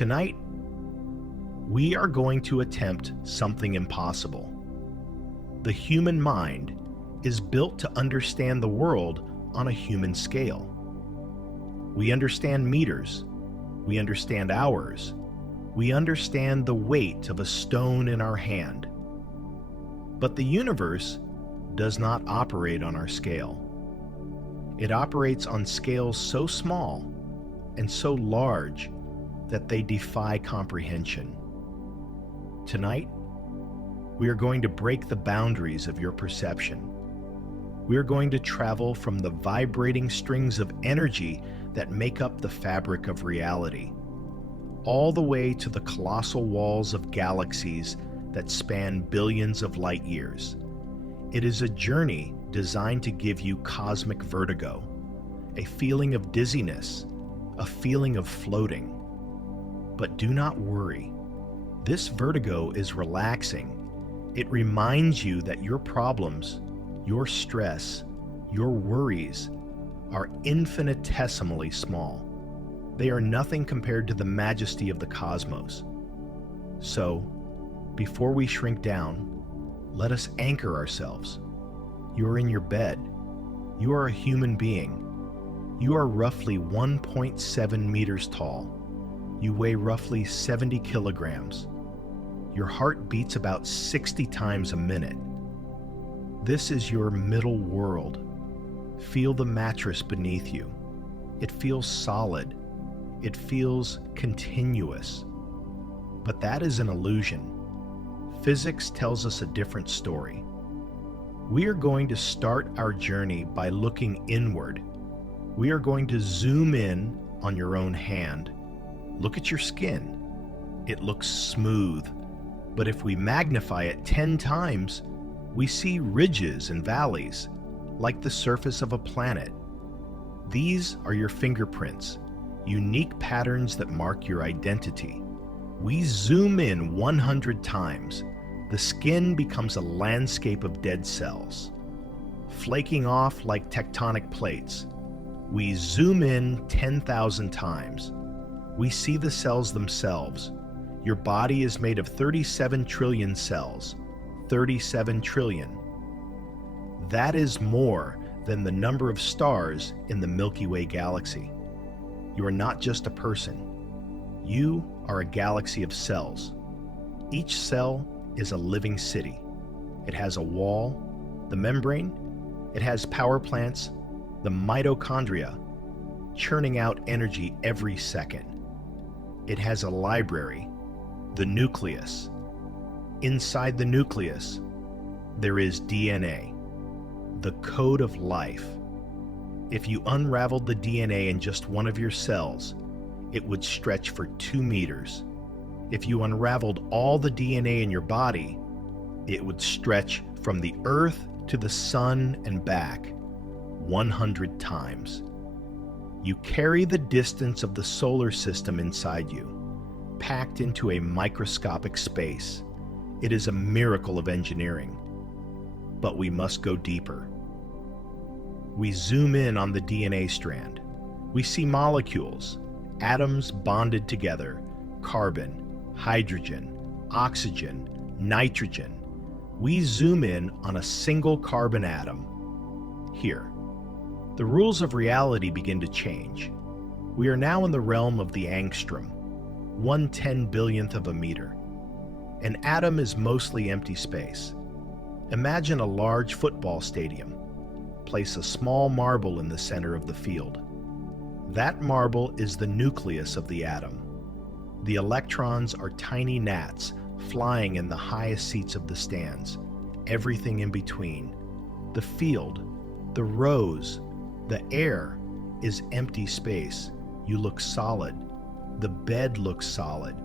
Tonight, we are going to attempt something impossible. The human mind is built to understand the world on a human scale. We understand meters, we understand hours, we understand the weight of a stone in our hand. But the universe does not operate on our scale. It operates on scales so small and so large that they defy comprehension. Tonight, we are going to break the boundaries of your perception. We are going to travel from the vibrating strings of energy that make up the fabric of reality, all the way to the colossal walls of galaxies that span billions of light years. It is a journey designed to give you cosmic vertigo, a feeling of dizziness, a feeling of floating. But do not worry. This vertigo is relaxing. It reminds you that your problems, your stress, your worries are infinitesimally small. They are nothing compared to the majesty of the cosmos. So, before we shrink down, let us anchor ourselves. You are in your bed. You are a human being. You are roughly 1.7 meters tall. You weigh roughly 70 kilograms. Your heart beats about 60 times a minute. This is your middle world. Feel the mattress beneath you. It feels solid. It feels continuous. But that is an illusion. Physics tells us a different story. We are going to start our journey by looking inward. We are going to zoom in on your own hand. Look at your skin. It looks smooth, but if we magnify it 10 times, we see ridges and valleys, like the surface of a planet. These are your fingerprints, unique patterns that mark your identity. We zoom in 100 times. The skin becomes a landscape of dead cells, flaking off like tectonic plates. We zoom in 10,000 times. We see the cells themselves. Your body is made of 37 trillion cells. 37 trillion. That is more than the number of stars in the Milky Way galaxy. You are not just a person. You are a galaxy of cells. Each cell is a living city. It has a wall, the membrane. It has power plants, the mitochondria, churning out energy every second. It has a library, the nucleus. Inside the nucleus, there is DNA, the code of life. If you unraveled the DNA in just one of your cells, it would stretch for 2 meters. If you unraveled all the DNA in your body, it would stretch from the Earth to the sun and back 100 times. You carry the distance of the solar system inside you, packed into a microscopic space. It is a miracle of engineering. But we must go deeper. We zoom in on the DNA strand. We see molecules, atoms bonded together, carbon, hydrogen, oxygen, nitrogen. We zoom in on a single carbon atom. Here, the rules of reality begin to change. We are now in the realm of the angstrom, 1/10,000,000th of a meter. An atom is mostly empty space. Imagine a large football stadium. Place a small marble in the center of the field. That marble is the nucleus of the atom. The electrons are tiny gnats flying in the highest seats of the stands, everything in between. The field, the rows, the air is empty space. You look solid. The bed looks solid.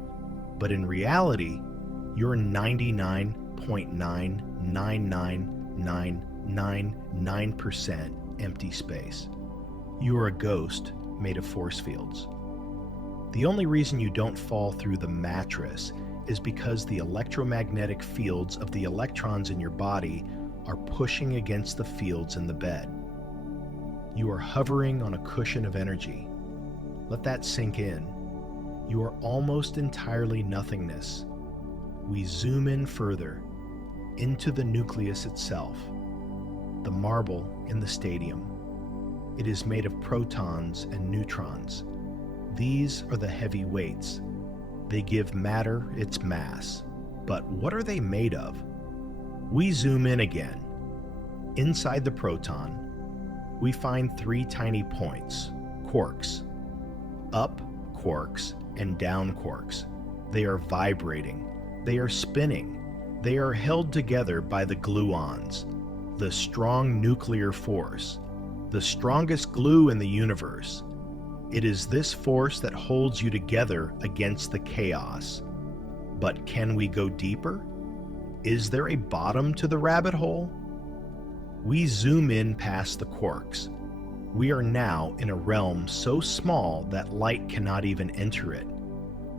But in reality, you're 99.99999% empty space. You are a ghost made of force fields. The only reason you don't fall through the mattress is because the electromagnetic fields of the electrons in your body are pushing against the fields in the bed. You are hovering on a cushion of energy. Let that sink in. You are almost entirely nothingness. We zoom in further, into the nucleus itself, the marble in the stadium. It is made of protons and neutrons. These are the heavy weights. They give matter its mass. But what are they made of? We zoom in again. Inside the proton, we find three tiny points, quarks. Up quarks and down quarks. They are vibrating. They are spinning. They are held together by the gluons, the strong nuclear force, the strongest glue in the universe. It is this force that holds you together against the chaos. But can we go deeper? Is there a bottom to the rabbit hole? We zoom in past the quarks. We are now in a realm so small that light cannot even enter it.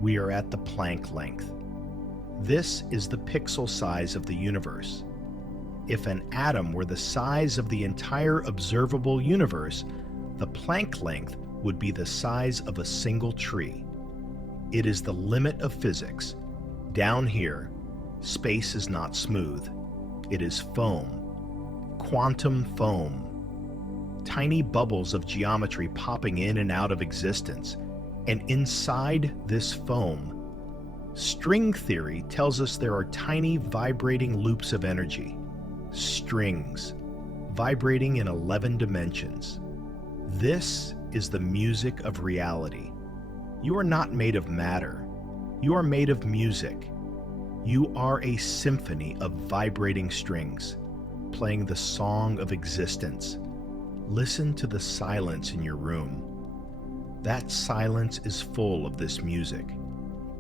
We are at the Planck length. This is the pixel size of the universe. If an atom were the size of the entire observable universe, the Planck length would be the size of a single tree. It is the limit of physics. Down here, space is not smooth. It is foam, quantum foam. Tiny bubbles of geometry popping in and out of existence. And inside this foam, string theory tells us there are tiny vibrating loops of energy. Strings, vibrating in 11 dimensions. This is the music of reality. You are not made of matter. You are made of music. You are a symphony of vibrating strings, playing the song of existence. Listen to the silence in your room. That silence is full of this music.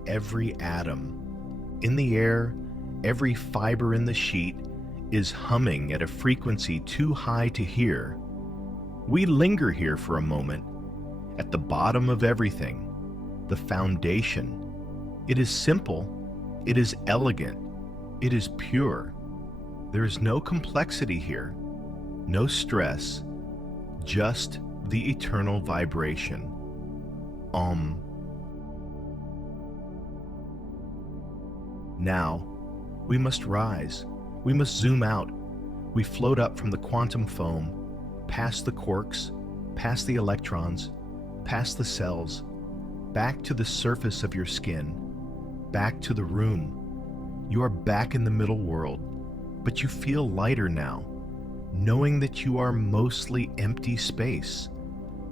Every atom in the air, every fiber in the sheet is humming at a frequency too high to hear. We linger here for a moment. At the bottom of everything, the foundation. It is simple. It is elegant. It is pure. There is no complexity here, no stress, just the eternal vibration. Now, we must rise. We must zoom out. We float up from the quantum foam, past the quarks, past the electrons, past the cells, back to the surface of your skin, back to the room. You are back in the middle world, but you feel lighter now, knowing that you are mostly empty space,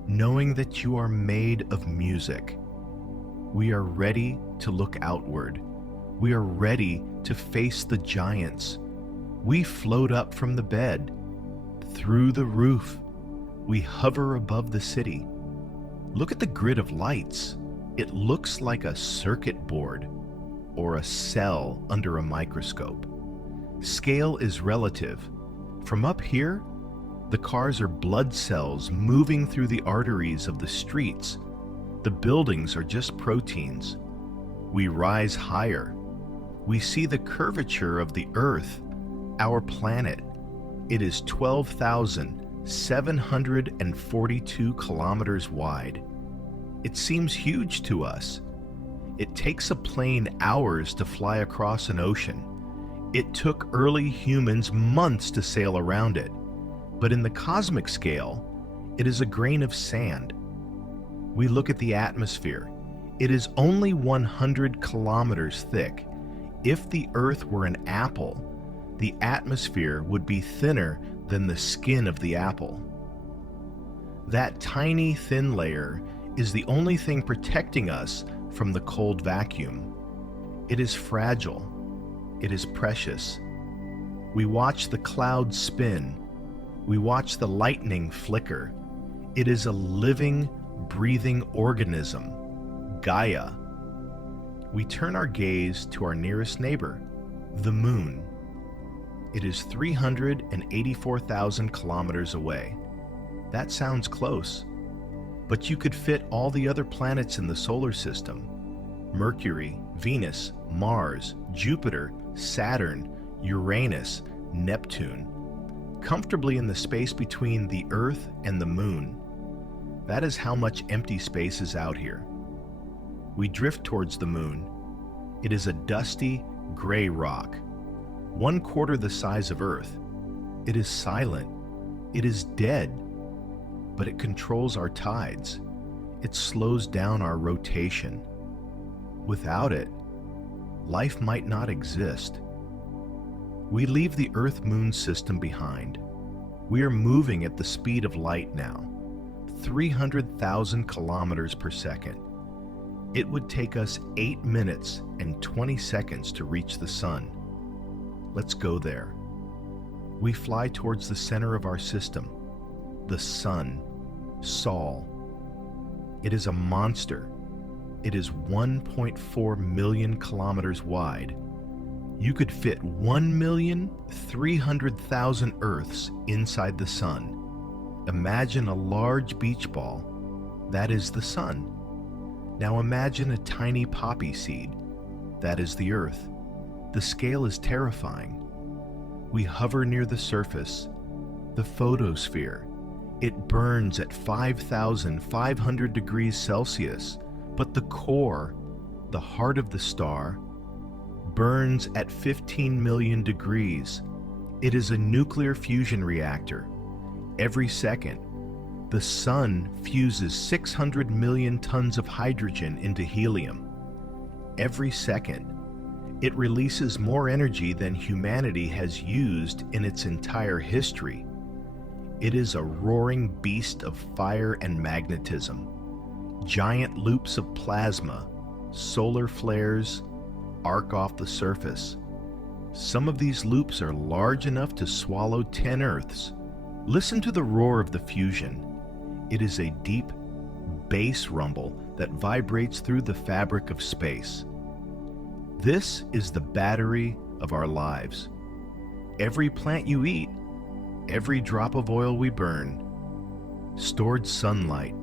knowing that you are made of music. We are ready to look outward. We are ready to face the giants. We float up from the bed, through the roof. We hover above the city. Look at the grid of lights. It looks like a circuit board or a cell under a microscope. Scale is relative. From up here, the cars are blood cells moving through the arteries of the streets. The buildings are just proteins. We rise higher. We see the curvature of the Earth, our planet. It is 12,742 kilometers wide. It seems huge to us. It takes a plane hours to fly across an ocean. It took early humans months to sail around it. But in the cosmic scale, it is a grain of sand. We look at the atmosphere. It is only 100 kilometers thick. If the Earth were an apple, the atmosphere would be thinner than the skin of the apple. That tiny thin layer is the only thing protecting us from the cold vacuum. It is fragile. It is precious. We watch the clouds spin. We watch the lightning flicker. It is a living, breathing organism, Gaia. We turn our gaze to our nearest neighbor, the moon. It is 384,000 kilometers away. That sounds close, but you could fit all the other planets in the solar system: Mercury, Venus, Mars, Jupiter, Saturn, Uranus, Neptune, comfortably in the space between the Earth and the moon. That is how much empty space is out here. We drift towards the moon. It is a dusty, gray rock, 1/4 the size of Earth. It is silent. It is dead. But it controls our tides. It slows down our rotation. Without it, life might not exist. We leave the Earth-Moon system behind. We are moving at the speed of light now, 300,000 kilometers per second. It would take us 8 minutes and 20 seconds to reach the sun. Let's go there. We fly towards the center of our system, the sun, Sol. It is a monster. It is 1.4 million kilometers wide. You could fit 1,300,000 Earths inside the sun. Imagine a large beach ball. That is the sun. Now imagine a tiny poppy seed. That is the Earth. The scale is terrifying. We hover near the surface, the photosphere. It burns at 5,500 degrees Celsius, but the core, the heart of the star, burns at 15 million degrees. It is a nuclear fusion reactor. Every second, the sun fuses 600 million tons of hydrogen into helium. Every second, it releases more energy than humanity has used in its entire history. It is a roaring beast of fire and magnetism. Giant loops of plasma, solar flares, arc off the surface. Some of these loops are large enough to swallow 10 Earths. Listen to the roar of the fusion. It is a deep bass rumble that vibrates through the fabric of space. This is the battery of our lives. Every plant you eat, every drop of oil we burn, stored sunlight.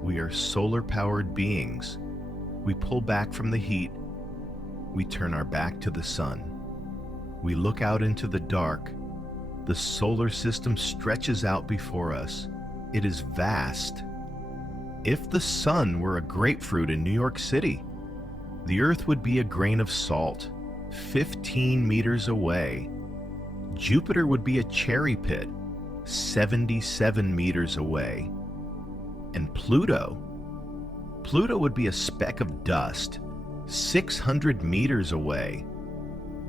We are solar-powered beings. We pull back from the heat. We turn our back to the sun. We look out into the dark. The solar system stretches out before us. It is vast. If the sun were a grapefruit in New York City, the Earth would be a grain of salt, 15 meters away. Jupiter would be a cherry pit, 77 meters away. And Pluto would be a speck of dust, 600 meters away.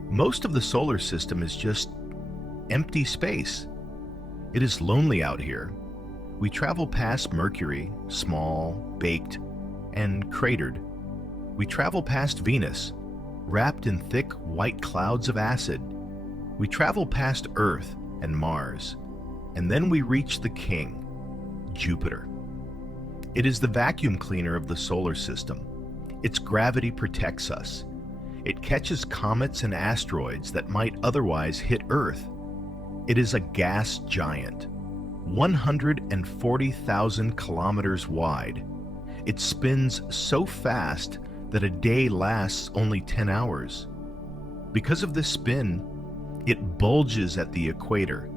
Most of the solar system is just empty space. It is lonely out here. We travel past Mercury, small, baked, and cratered. We travel past Venus, wrapped in thick white clouds of acid. We travel past Earth and Mars, and then we reach the king, Jupiter. It is the vacuum cleaner of the solar system. Its gravity protects us. It catches comets and asteroids that might otherwise hit Earth. It is a gas giant, 140,000 kilometers wide. It spins so fast that a day lasts only 10 hours. Because of this spin, it bulges at the equator.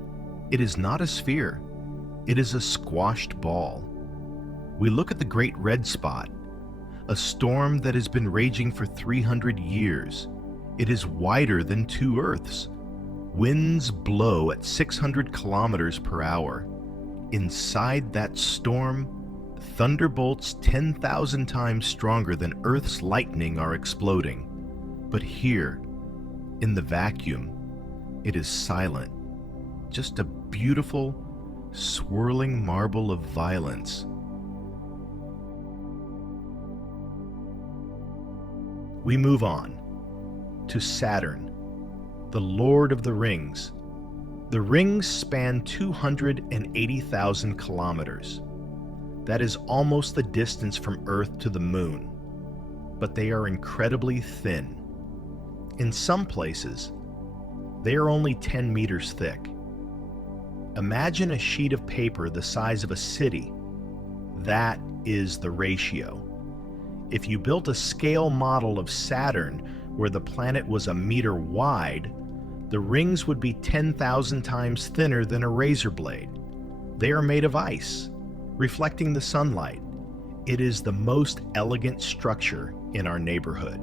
It is not a sphere. It is a squashed ball. We look at the Great Red Spot, a storm that has been raging for 300 years. It is wider than 2 Earths. Winds blow at 600 kilometers per hour. Inside that storm, thunderbolts 10,000 times stronger than Earth's lightning are exploding. But here, in the vacuum, it is silent. Just a beautiful, swirling marble of violence. We move on to Saturn, the Lord of the Rings. The rings span 280,000 kilometers. That is almost the distance from Earth to the Moon, but they are incredibly thin. In some places, they are only 10 meters thick. Imagine a sheet of paper the size of a city. That is the ratio. If you built a scale model of Saturn where the planet was a meter wide, the rings would be 10,000 times thinner than a razor blade. They are made of ice, reflecting the sunlight. It is the most elegant structure in our neighborhood.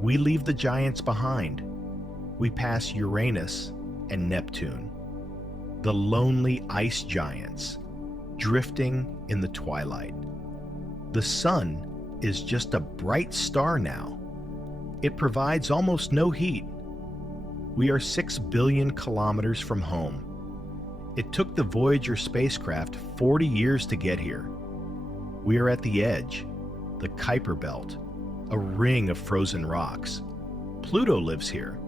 We leave the giants behind. We pass Uranus and Neptune, the lonely ice giants, drifting in the twilight. The sun is just a bright star now. It provides almost no heat. We are 6 billion kilometers from home. It took the Voyager spacecraft 40 years to get here. We are at the edge, the Kuiper Belt, a ring of frozen rocks. Pluto lives here,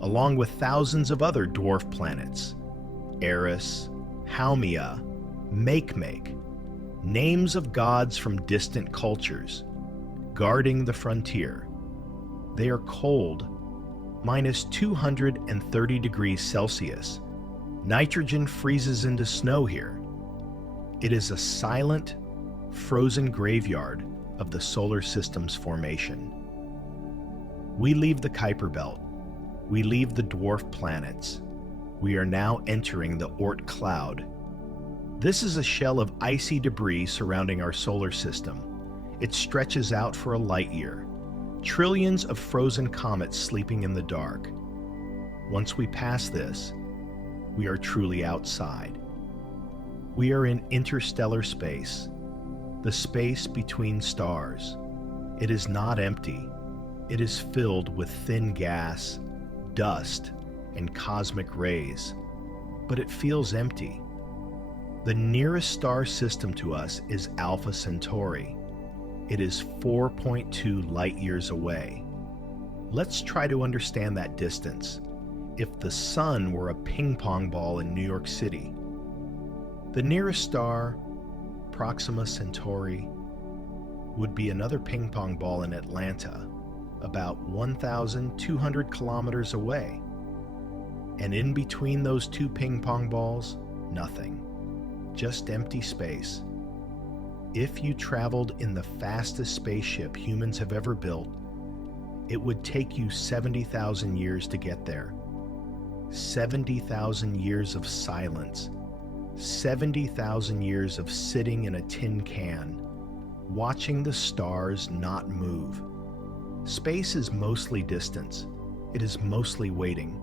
along with thousands of other dwarf planets. Eris, Haumea, Makemake, names of gods from distant cultures, guarding the frontier. They are cold, minus 230 degrees Celsius. Nitrogen freezes into snow here. It is a silent, frozen graveyard of the solar system's formation. We leave the Kuiper Belt. We leave the dwarf planets. We are now entering the Oort cloud. This is a shell of icy debris surrounding our solar system. It stretches out for a light year. Trillions of frozen comets sleeping in the dark. Once we pass this, we are truly outside. We are in interstellar space, the space between stars. It is not empty. It is filled with thin gas, dust, and cosmic rays, but it feels empty. The nearest star system to us is Alpha Centauri. It is 4.2 light years away. Let's try to understand that distance. If the sun were a ping pong ball in New York City, the nearest star, Proxima Centauri, would be another ping pong ball in Atlanta, about 1,200 kilometers away. And in between those two ping pong balls, nothing. Just empty space. If you traveled in the fastest spaceship humans have ever built, it would take you 70,000 years to get there. 70,000 years of silence. 70,000 years of sitting in a tin can, watching the stars not move. Space is mostly distance. It is mostly waiting.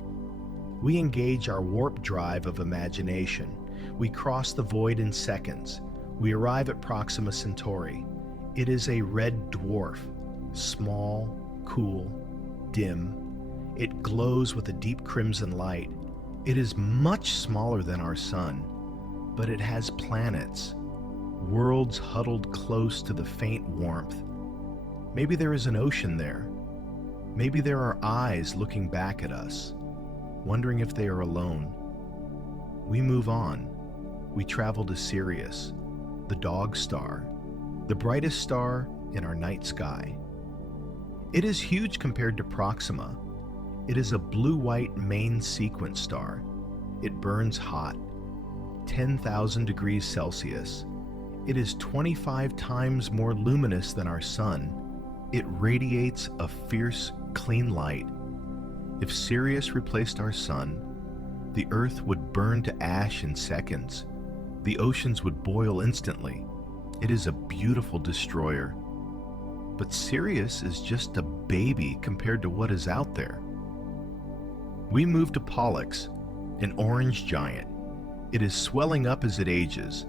We engage our warp drive of imagination. We cross the void in seconds. We arrive at Proxima Centauri. It is a red dwarf, small, cool, dim. It glows with a deep crimson light. It is much smaller than our sun, but it has planets, worlds huddled close to the faint warmth. Maybe there is an ocean there. Maybe there are eyes looking back at us, wondering if they are alone. We move on. We travel to Sirius, the dog star, the brightest star in our night sky. It is huge compared to Proxima. It is a blue-white main sequence star. It burns hot, 10,000 degrees Celsius. It is 25 times more luminous than our sun. It radiates a fierce, clean light. If Sirius replaced our sun, the Earth would burn to ash in seconds. The oceans would boil instantly. It is a beautiful destroyer. But Sirius is just a baby compared to what is out there. We move to Pollux, an orange giant. It is swelling up as it ages.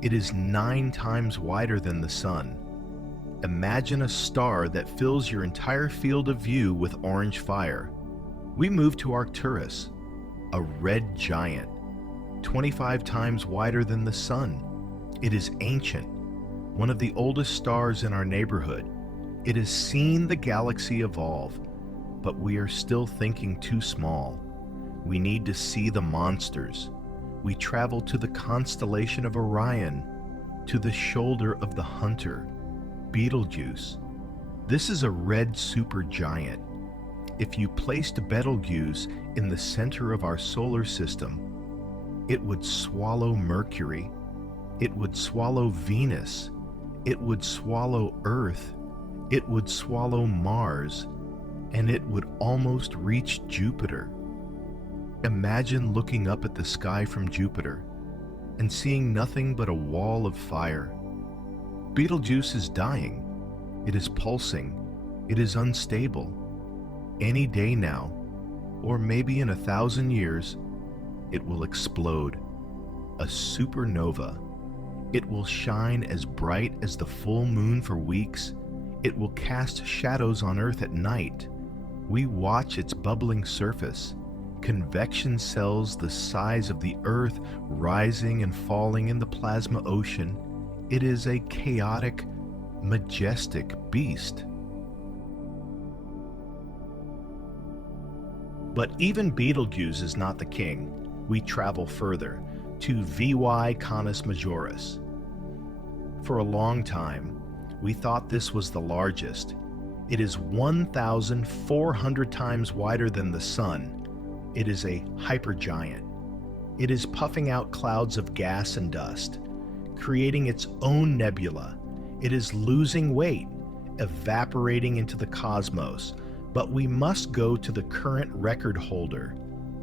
It is 9 times wider than the sun. Imagine a star that fills your entire field of view with orange fire. We move to Arcturus, a red giant, 25 times wider than the sun. It is ancient, one of the oldest stars in our neighborhood. It has seen the galaxy evolve, but we are still thinking too small. We need to see the monsters. We travel to the constellation of Orion, to the shoulder of the Hunter, Betelgeuse. This is a red supergiant. If you placed Betelgeuse in the center of our solar system, it would swallow Mercury, it would swallow Venus, it would swallow Earth, it would swallow Mars, and it would almost reach Jupiter. Imagine looking up at the sky from Jupiter and seeing nothing but a wall of fire. Betelgeuse is dying. It is pulsing. It is unstable. Any day now, or maybe in 1,000 years, it will explode. A supernova. It will shine as bright as the full moon for weeks. It will cast shadows on Earth at night. We watch its bubbling surface. Convection cells the size of the Earth rising and falling in the plasma ocean. It is a chaotic, majestic beast. But even Betelgeuse is not the king. We travel further, to VY Canis Majoris. For a long time, we thought this was the largest. It is 1,400 times wider than the Sun. It is a hypergiant. It is puffing out clouds of gas and dust, creating its own nebula. It is losing weight, evaporating into the cosmos. But we must go to the current record holder,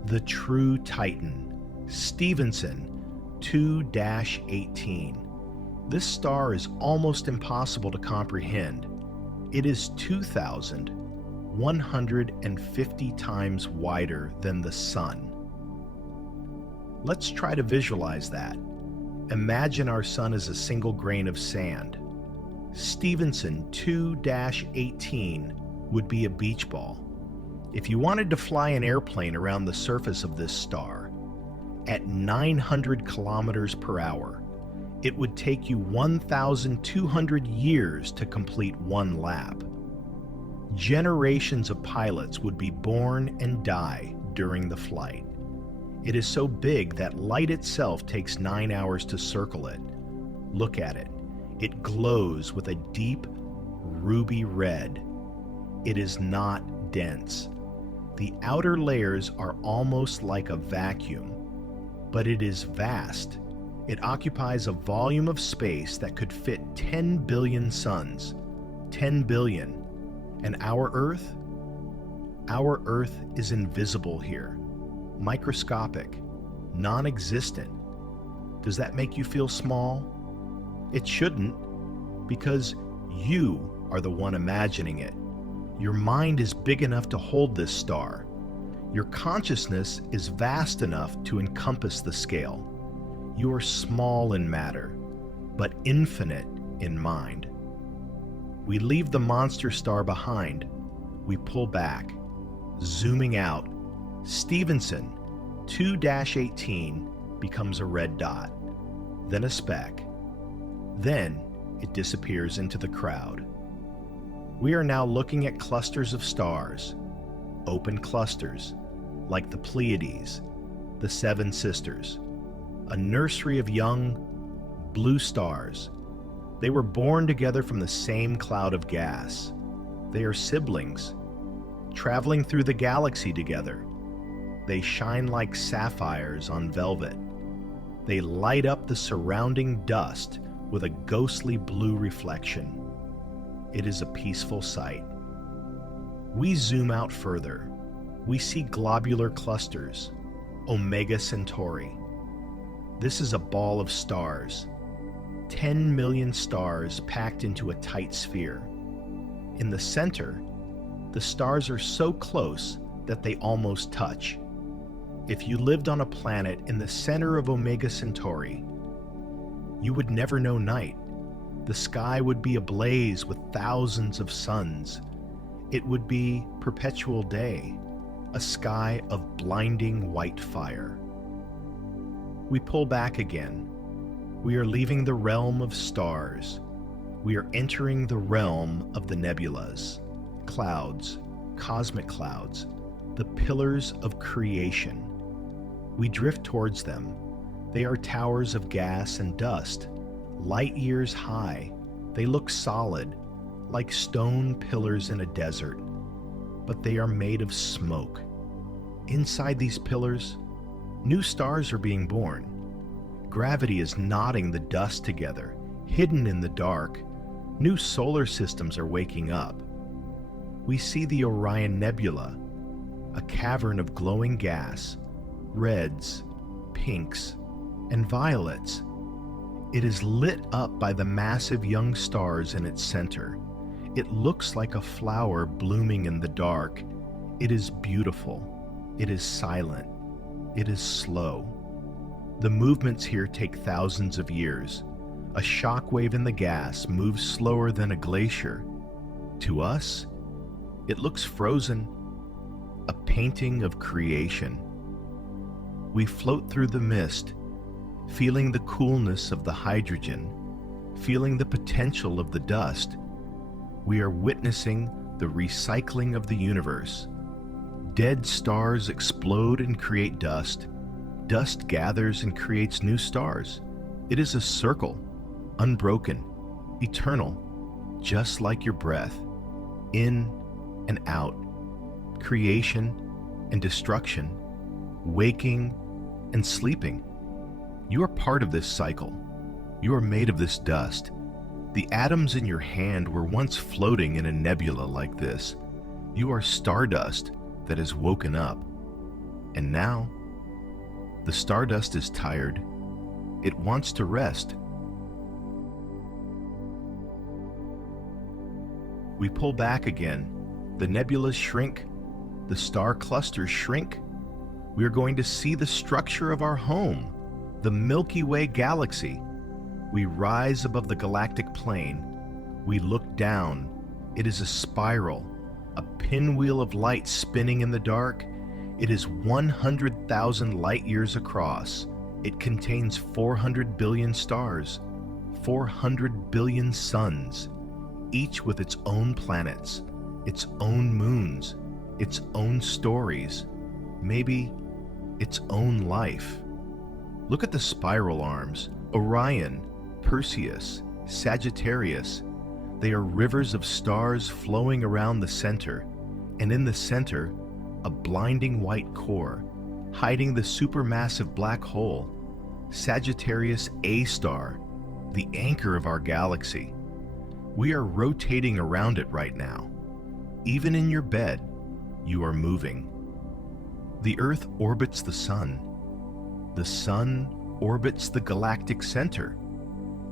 the true Titan, Stephenson 2-18. This star is almost impossible to comprehend. It is 2,150 times wider than the Sun. Let's try to visualize that. Imagine our Sun as a single grain of sand. Stephenson 2-18 would be a beach ball. If you wanted to fly an airplane around the surface of this star at 900 kilometers per hour, it would take you 1,200 years to complete one lap. Generations of pilots would be born and die during the flight. It is so big that light itself takes 9 hours to circle it. Look at it. It glows with a deep ruby red. It is not dense. The outer layers are almost like a vacuum, but it is vast. It occupies a volume of space that could fit 10 billion suns. 10 billion. And our Earth? Our Earth is invisible here. Microscopic. Non-existent. Does that make you feel small? It shouldn't, because you are the one imagining it. Your mind is big enough to hold this star. Your consciousness is vast enough to encompass the scale. You are small in matter, but infinite in mind. We leave the monster star behind. We pull back, zooming out. Stephenson 2-18 becomes a red dot, then a speck. Then it disappears into the crowd. We are now looking at clusters of stars, open clusters, like the Pleiades, the Seven Sisters, a nursery of young, blue stars. They were born together from the same cloud of gas. They are siblings, traveling through the galaxy together. They shine like sapphires on velvet. They light up the surrounding dust with a ghostly blue reflection. It is a peaceful sight. We zoom out further. We see globular clusters, Omega Centauri. This is a ball of stars, 10 million stars packed into a tight sphere. In the center, the stars are so close that they almost touch. If you lived on a planet in the center of Omega Centauri, you would never know night. The sky would be ablaze with thousands of suns. It would be perpetual day, a sky of blinding white fire. We pull back again. We are leaving the realm of stars. We are entering the realm of the nebulas, clouds, cosmic clouds, the pillars of creation. We drift towards them. They are towers of gas and dust, light years high. They look solid, like stone pillars in a desert, but they are made of smoke. Inside these pillars, new stars are being born. Gravity is knotting the dust together, hidden in the dark. New solar systems are waking up. We see the Orion Nebula, a cavern of glowing gas, reds, pinks, and violets. It is lit up by the massive young stars in its center. It looks like a flower blooming in the dark. It is beautiful. It is silent. It is slow. The movements here take thousands of years. A shock wave in the gas moves slower than a glacier. To us, it looks frozen, a painting of creation. We float through the mist, feeling the coolness of the hydrogen, feeling the potential of the dust. We are witnessing the recycling of the universe. Dead stars explode and create dust. Dust gathers and creates new stars. It is a circle, unbroken, eternal, just like your breath, in and out, creation and destruction, waking and sleeping. You are part of this cycle. You are made of this dust. The atoms in your hand were once floating in a nebula like this. You are stardust that has woken up. And now, the stardust is tired. It wants to rest. We pull back again. The nebulas shrink. The star clusters shrink. We are going to see the structure of our home, the Milky Way galaxy. We rise above the galactic plane. We look down. It is a spiral, a pinwheel of light spinning in the dark. It is 100,000 light years across. It contains 400 billion stars, 400 billion suns, each with its own planets, its own moons, its own stories, maybe its own life. Look at the spiral arms, Orion, Perseus, Sagittarius. They are rivers of stars flowing around the center, and in the center, a blinding white core, hiding the supermassive black hole, Sagittarius A star, the anchor of our galaxy. We are rotating around it right now. Even in your bed, you are moving. The Earth orbits the Sun. The Sun orbits the galactic center.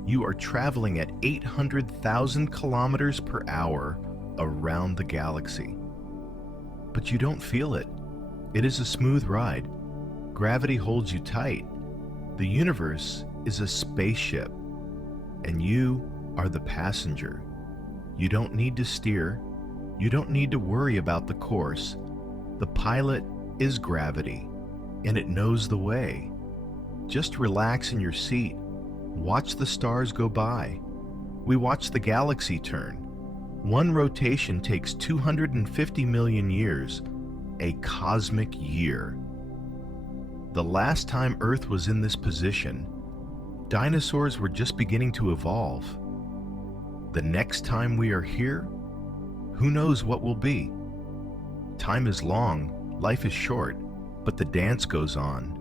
You are traveling at 800,000 kilometers per hour around the galaxy. But you don't feel it. It is a smooth ride. Gravity holds you tight. The universe is a spaceship, and you are the passenger. You don't need to steer. You don't need to worry about the course. The pilot is gravity, and it knows the way. Just relax in your seat. Watch the stars go by. We watch the galaxy turn. One rotation takes 250 million years, a cosmic year. The last time Earth was in this position, dinosaurs were just beginning to evolve. The next time we are here, who knows what will be? Time is long, life is short, but the dance goes on.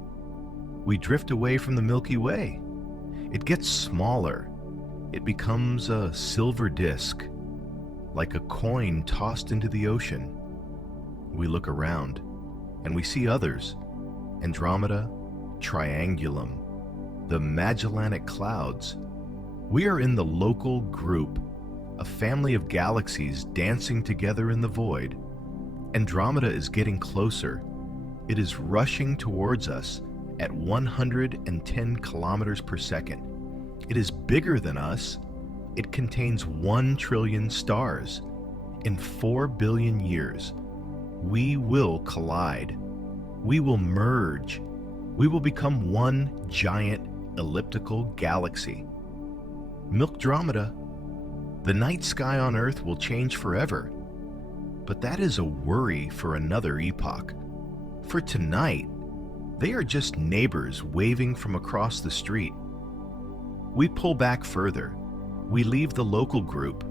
We drift away from the Milky Way. It gets smaller. It becomes a silver disk, like a coin tossed into the ocean. We look around, and we see others. Andromeda, Triangulum, the Magellanic Clouds. We are in the local group, a family of galaxies dancing together in the void. Andromeda is getting closer. It is rushing towards us at 110 kilometers per second. It is bigger than us. It contains 1 trillion stars. In 4 billion years, we will collide. We will merge. We will become one giant elliptical galaxy. Milkdromeda. The night sky on Earth will change forever. But that is a worry for another epoch. For tonight, they are just neighbors waving from across the street. We pull back further. We leave the local group.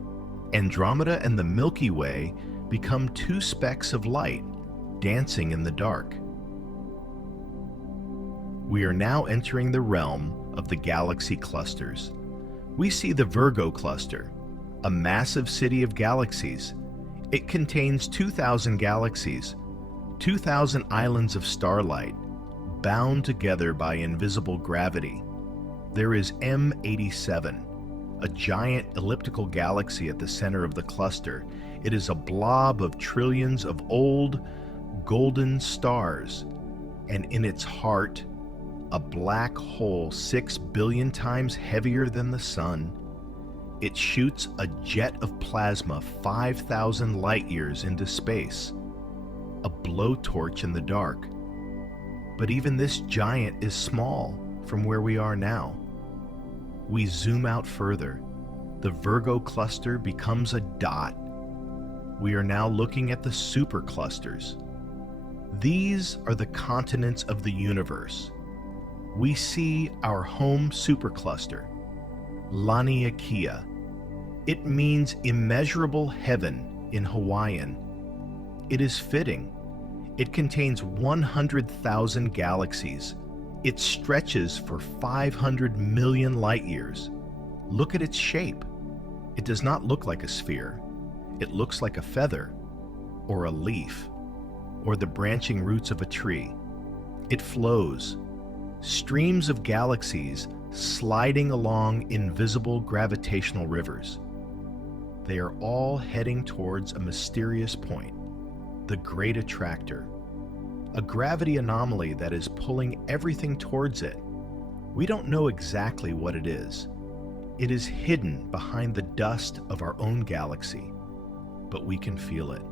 Andromeda and the Milky Way become 2 specks of light dancing in the dark. We are now entering the realm of the galaxy clusters. We see the Virgo cluster, a massive city of galaxies. It contains 2,000 galaxies, 2,000 islands of starlight, bound together by invisible gravity. There is M87, a giant elliptical galaxy at the center of the cluster. It is a blob of trillions of old, golden stars, and in its heart, a black hole 6 billion times heavier than the Sun. It shoots a jet of plasma 5,000 light-years into space, a blowtorch in the dark. But even this giant is small from where we are now. We zoom out further. The Virgo cluster becomes a dot. We are now looking at the superclusters. These are the continents of the universe. We see our home supercluster, Laniakea. It means immeasurable heaven in Hawaiian. It is fitting. It contains 100,000 galaxies. It stretches for 500 million light-years. Look at its shape. It does not look like a sphere. It looks like a feather, or a leaf, or the branching roots of a tree. It flows. Streams of galaxies sliding along invisible gravitational rivers. They are all heading towards a mysterious point, the Great Attractor, a gravity anomaly that is pulling everything towards it. We don't know exactly what it is. It is hidden behind the dust of our own galaxy, but we can feel it.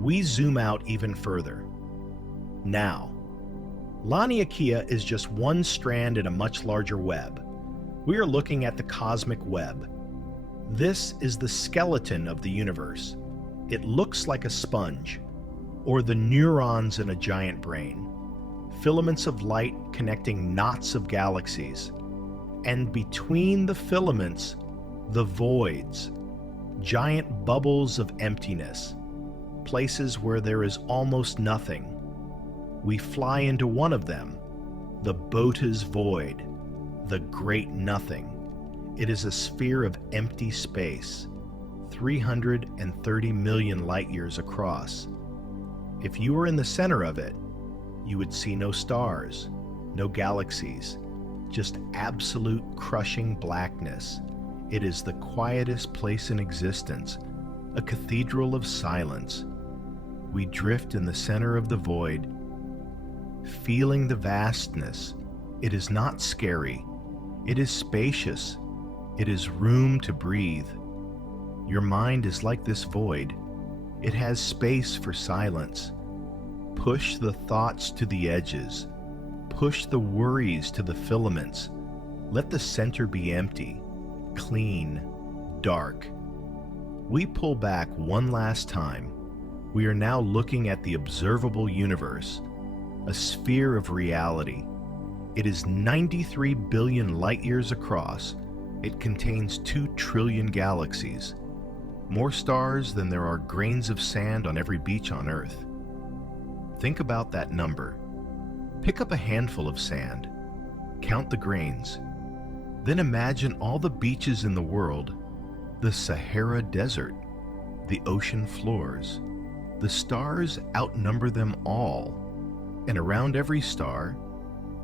We zoom out even further. Now, Laniakea is just one strand in a much larger web. We are looking at the cosmic web. This is the skeleton of the universe. It looks like a sponge, or the neurons in a giant brain, filaments of light connecting knots of galaxies, and between the filaments, the voids, giant bubbles of emptiness, places where there is almost nothing. We fly into one of them, the Bota's Void, the Great Nothing. It is a sphere of empty space, 330 million light-years across. If you were in the center of it, you would see no stars, no galaxies, just absolute crushing blackness. It is the quietest place in existence, a cathedral of silence. We drift in the center of the void, feeling the vastness. It is not scary. It is spacious. It is room to breathe. Your mind is like this void. It has space for silence. Push the thoughts to the edges. Push the worries to the filaments. Let the center be empty, clean, dark. We pull back one last time. We are now looking at the observable universe, a sphere of reality. It is 93 billion light-years across. It contains 2 trillion galaxies, more stars than there are grains of sand on every beach on Earth. Think about that number. Pick up a handful of sand, count the grains, then imagine all the beaches in the world, the Sahara Desert, the ocean floors. The stars outnumber them all, and around every star,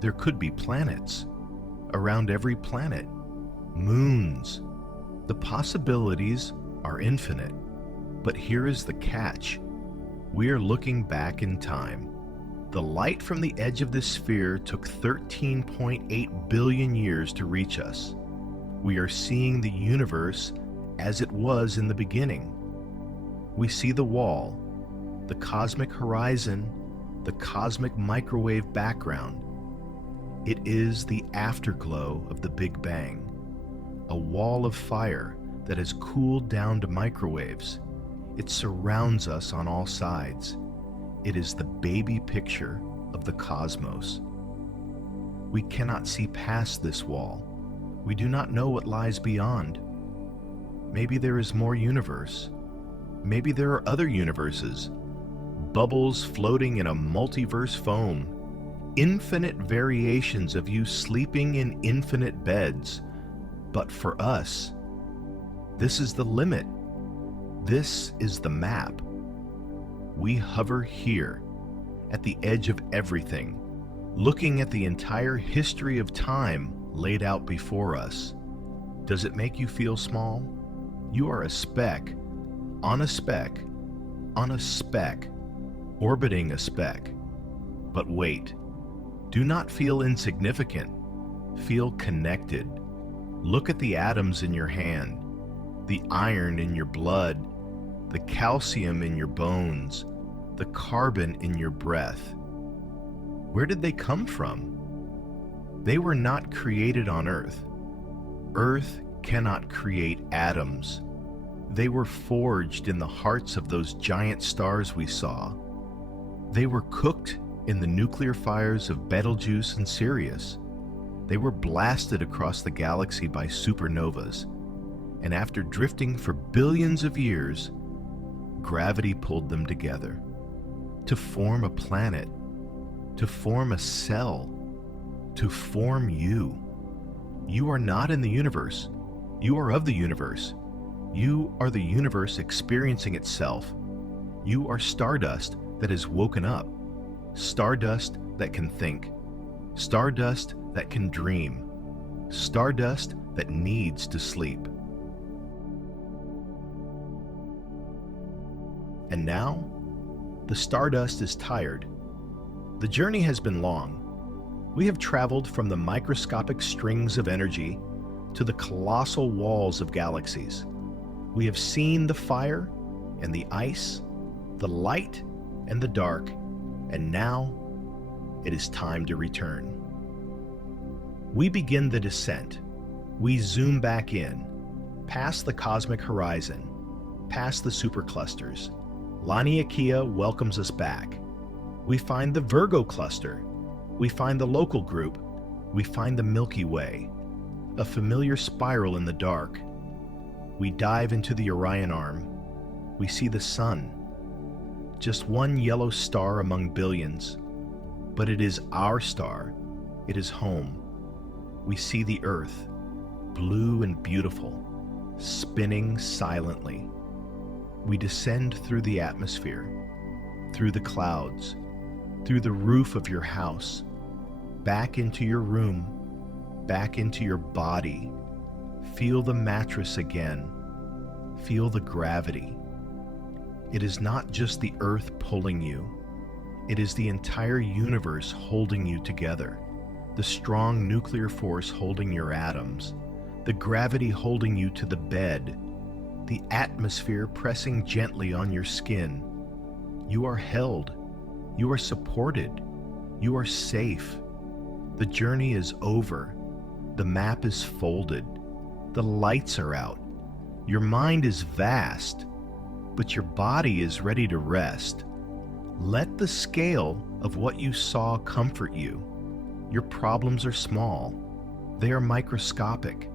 there could be planets. Around every planet, moons. The possibilities are infinite, but here is the catch. We are looking back in time. The light from the edge of this sphere took 13.8 billion years to reach us. We are seeing the universe as it was in the beginning. We see the wall, the cosmic horizon, the cosmic microwave background. It is the afterglow of the Big Bang, a wall of fire that has cooled down to microwaves. It surrounds us on all sides. It is the baby picture of the cosmos. We cannot see past this wall. We do not know what lies beyond. Maybe there is more universe. Maybe there are other universes, bubbles floating in a multiverse foam, infinite variations of you sleeping in infinite beds. But for us, this is the limit. This is the map. We hover here, at the edge of everything, Looking at the entire history of time laid out before us, does it make you feel small? You are a speck, on a speck, on a speck, orbiting a speck. But wait, do not feel insignificant. Feel connected. Look at the atoms in your hand, the iron in your blood, the calcium in your bones, the carbon in your breath. Where did they come from? They were not created on Earth. Earth cannot create atoms. They were forged in the hearts of those giant stars we saw. They were cooked in the nuclear fires of Betelgeuse and Sirius. They were blasted across the galaxy by supernovas, and after drifting for billions of years, gravity pulled them together to form a planet, to form a cell, to form you. You are not in the universe. You are of the universe. You are the universe experiencing itself. You are stardust that has woken up, stardust that can think, stardust that can dream, stardust that needs to sleep. And now, the stardust is tired. The journey has been long. We have traveled from the microscopic strings of energy to the colossal walls of galaxies. We have seen the fire and the ice, the light and the dark, and now it is time to return. We begin the descent. We zoom back in, past the cosmic horizon, past the superclusters. Laniakea welcomes us back. We find the Virgo cluster. We find the local group. We find the Milky Way, a familiar spiral in the dark. We dive into the Orion Arm. We see the sun, just one yellow star among billions, but it is our star. It is home. We see the Earth, blue and beautiful, spinning silently. We descend through the atmosphere, through the clouds, through the roof of your house, back into your room, back into your body. Feel the mattress again. Feel the gravity. It is not just the Earth pulling you. It is the entire universe holding you together. The strong nuclear force holding your atoms. The gravity holding you to the bed. The atmosphere pressing gently on your skin. You are held. You are supported. You are safe. The journey is over. The map is folded. The lights are out. Your mind is vast, but your body is ready to rest. Let the scale of what you saw comfort you. Your problems are small. They are microscopic.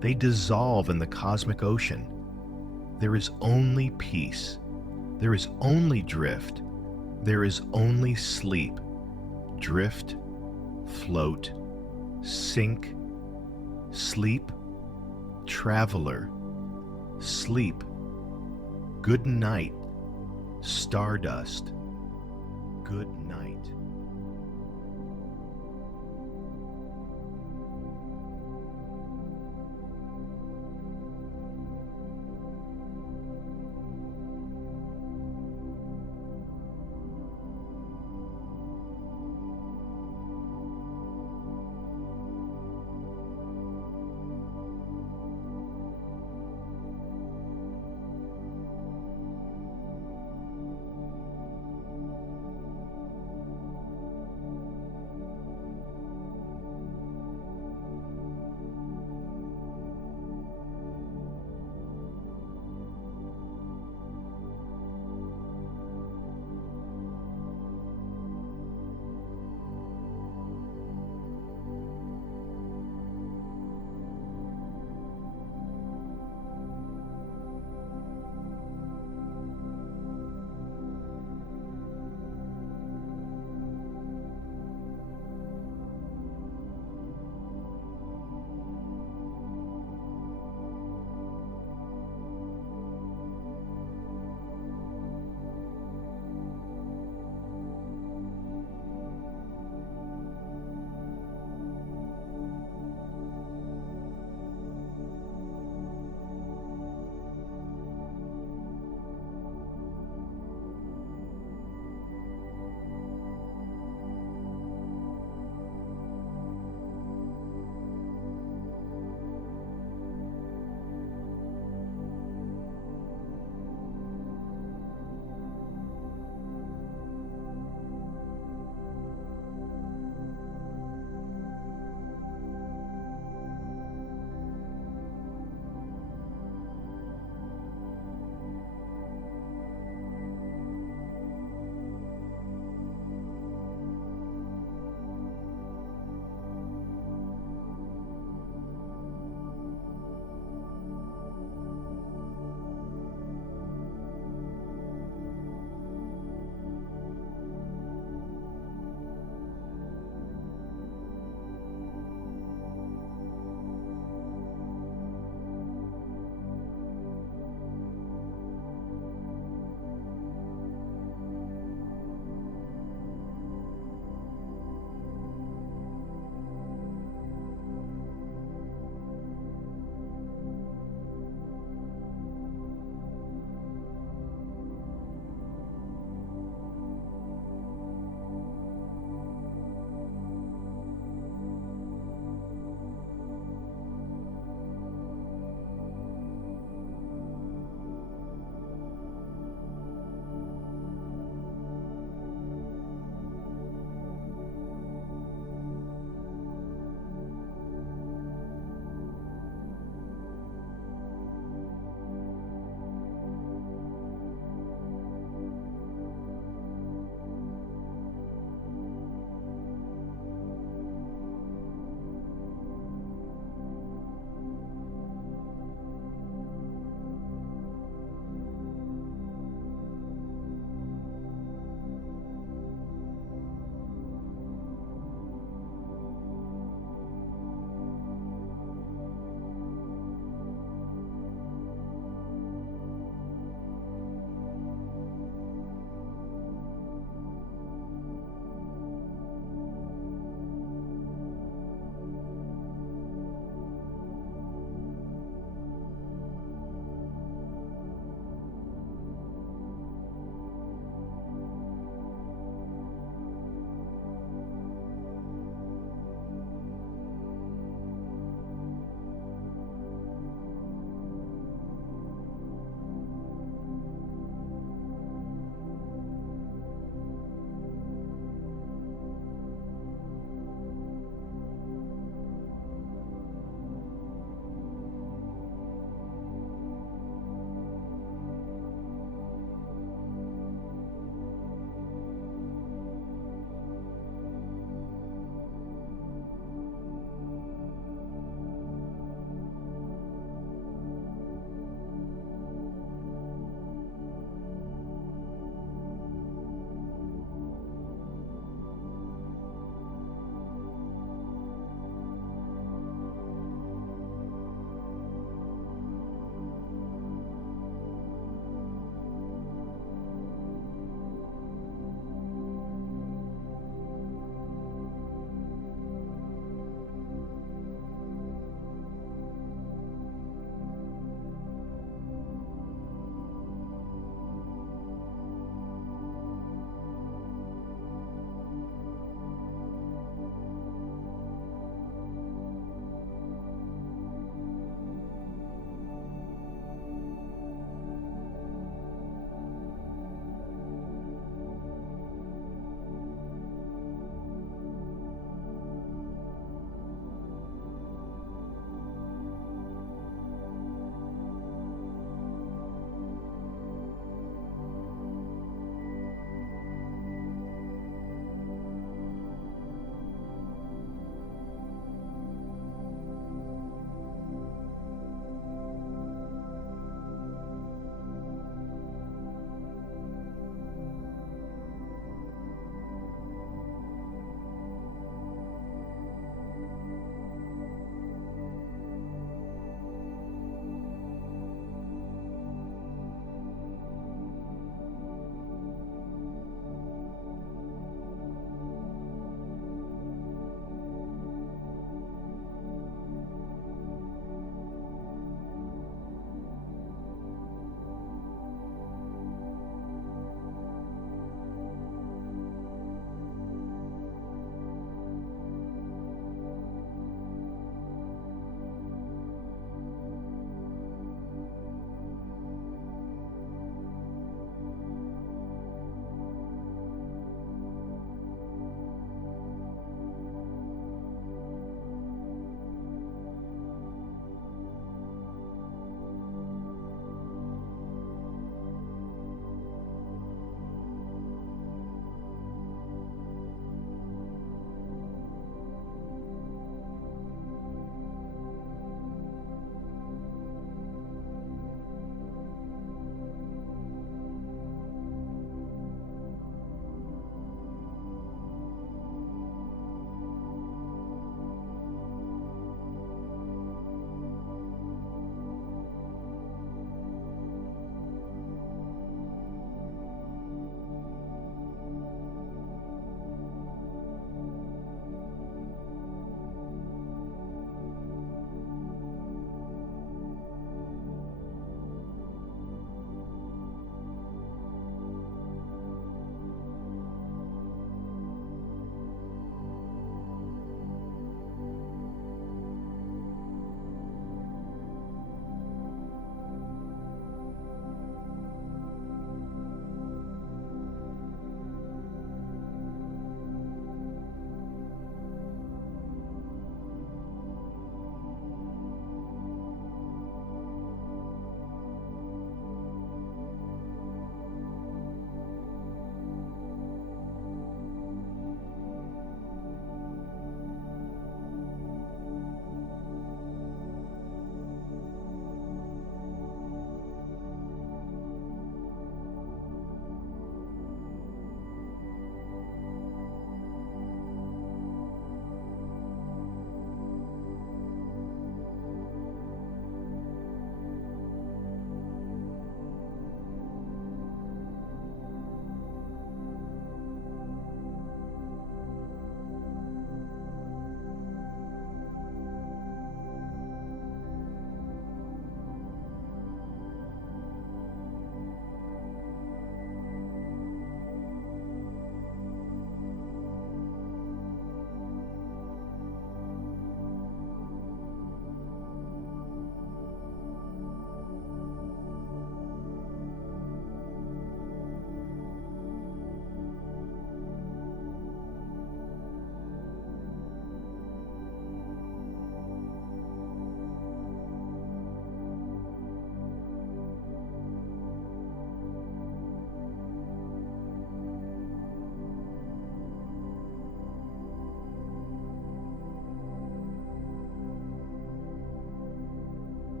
They dissolve in the cosmic ocean. There is only peace. There is only drift. There is only sleep. Drift, float, sink, sleep, traveler, sleep. Good night, stardust. Good night.